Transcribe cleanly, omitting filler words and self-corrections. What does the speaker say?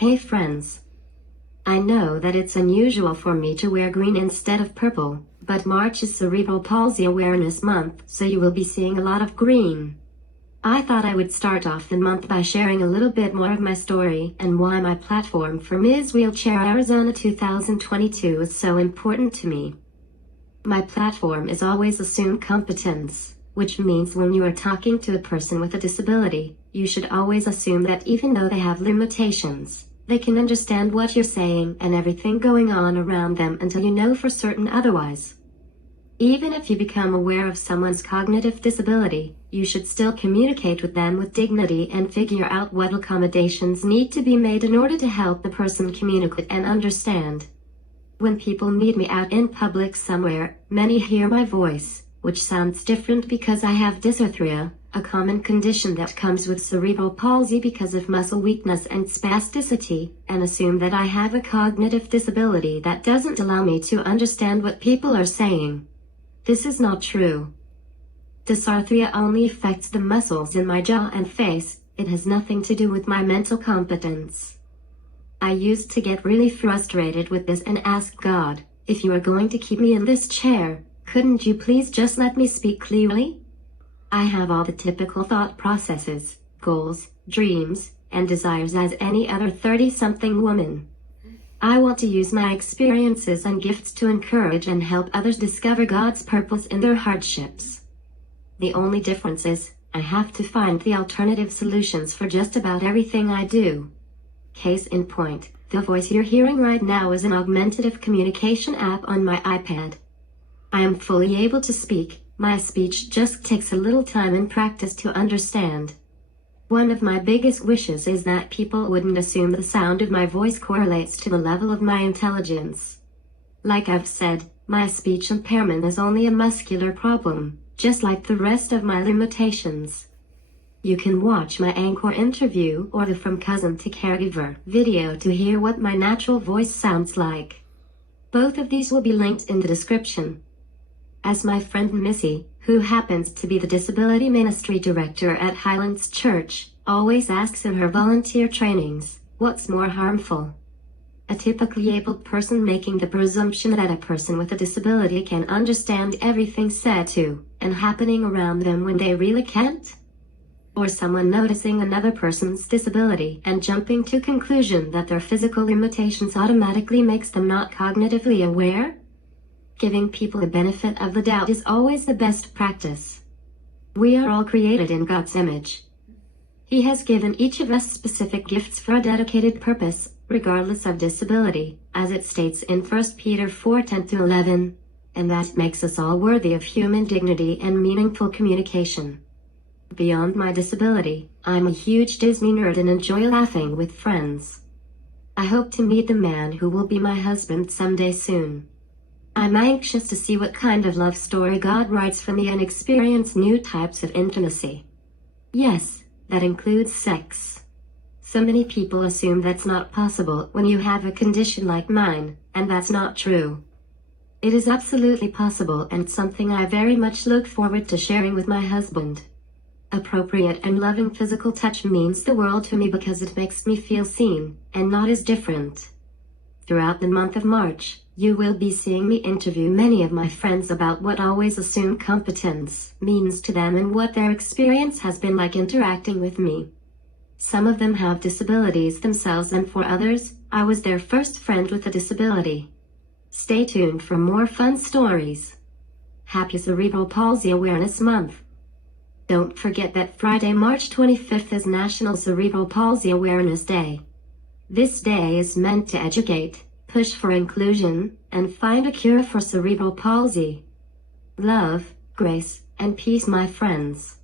Hey friends. I know that it's unusual for me to wear green instead of purple, but March is Cerebral Palsy Awareness Month, so you will be seeing a lot of green. I thought I would start off the month by sharing a little bit more of my story and why my platform for Ms. Wheelchair Arizona 2022 is so important to me. My platform is always assume competence, which means when you are talking to a person with a disability, you should always assume that even though they have limitations, they can understand what you're saying and everything going on around them until you know for certain otherwise. Even if you become aware of someone's cognitive disability, you should still communicate with them with dignity and figure out what accommodations need to be made in order to help the person communicate and understand. When people meet me out in public somewhere, many hear my voice, which sounds different because I have dysarthria, a common condition that comes with cerebral palsy because of muscle weakness and spasticity, and assume that I have a cognitive disability that doesn't allow me to understand what people are saying. This is not true. Dysarthria only affects the muscles in my jaw and face. It has nothing to do with my mental competence. I used to get really frustrated with this and ask God, if you are going to keep me in this chair, couldn't you please just let me speak clearly? I have all the typical thought processes, goals, dreams, and desires as any other 30-something woman. I want to use my experiences and gifts to encourage and help others discover God's purpose in their hardships. The only difference is, I have to find the alternative solutions for just about everything I do. Case in point, the voice you're hearing right now is an augmentative communication app on my iPad. I am fully able to speak. My speech just takes a little time and practice to understand. One of my biggest wishes is that people wouldn't assume the sound of my voice correlates to the level of my intelligence. Like I've said, my speech impairment is only a muscular problem, just like the rest of my limitations. You can watch my Anchor interview or the From Cousin to Caregiver video to hear what my natural voice sounds like. Both of these will be linked in the description. As my friend Missy, who happens to be the Disability Ministry Director at Highlands Church, always asks in her volunteer trainings, what's more harmful? A typically abled person making the presumption that a person with a disability can understand everything said to and happening around them when they really can't? Or someone noticing another person's disability and jumping to conclusion that their physical limitations automatically makes them not cognitively aware? Giving people the benefit of the doubt is always the best practice. We are all created in God's image. He has given each of us specific gifts for a dedicated purpose, regardless of disability, as it states in 1 Peter 4:10-11, and that makes us all worthy of human dignity and meaningful communication. Beyond my disability, I'm a huge Disney nerd and enjoy laughing with friends. I hope to meet the man who will be my husband someday soon. I'm anxious to see what kind of love story God writes for me and experience new types of intimacy. Yes, that includes sex. So many people assume that's not possible when you have a condition like mine, and that's not true. It is absolutely possible and something I very much look forward to sharing with my husband. Appropriate and loving physical touch means the world to me because it makes me feel seen, and not as different. Throughout the month of March, you will be seeing me interview many of my friends about what always assume competence means to them and what their experience has been like interacting with me. Some of them have disabilities themselves, and for others, I was their first friend with a disability. Stay tuned for more fun stories. Happy Cerebral Palsy Awareness Month. Don't forget that Friday, March 25th is National Cerebral Palsy Awareness Day. This day is meant to educate, push for inclusion, and find a cure for cerebral palsy. Love, grace, and peace, my friends.